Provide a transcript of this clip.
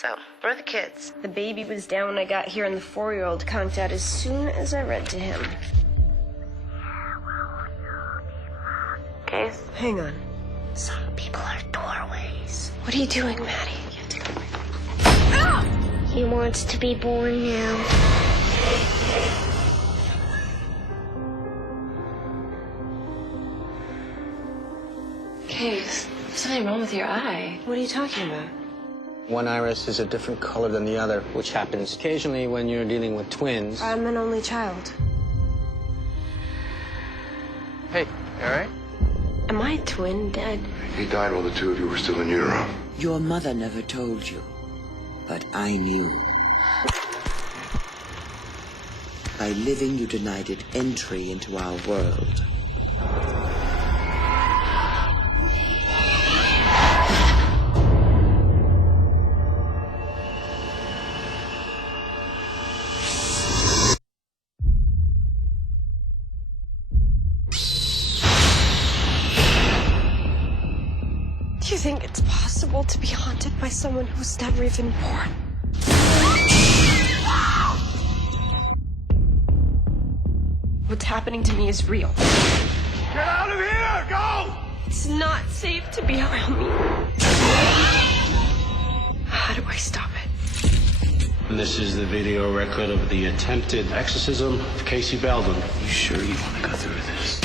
So, where are the kids? The baby was down when I got here, and the 4-year-old conked out as soon as I read to him. Case? Hang on. Some people are doorways. What are you doing, Maddie? He wants to be born now. Case, there's something wrong with your eye. What are you talking about? One iris is a different color than the other, which happens occasionally when you're dealing with twins. I'm an only child. Hey, you all right? Am I a twin, Dad? He died while the two of you were still in utero. Your mother never told you, but I knew. By living, you denied it entry into our world. Do you think it's possible to be haunted by someone who's never even born? What's happening to me is real. Get out of here! Go! It's not safe to be around me. How do I stop it? This is the video record of the attempted exorcism of Casey Belden. You sure you want to go through this?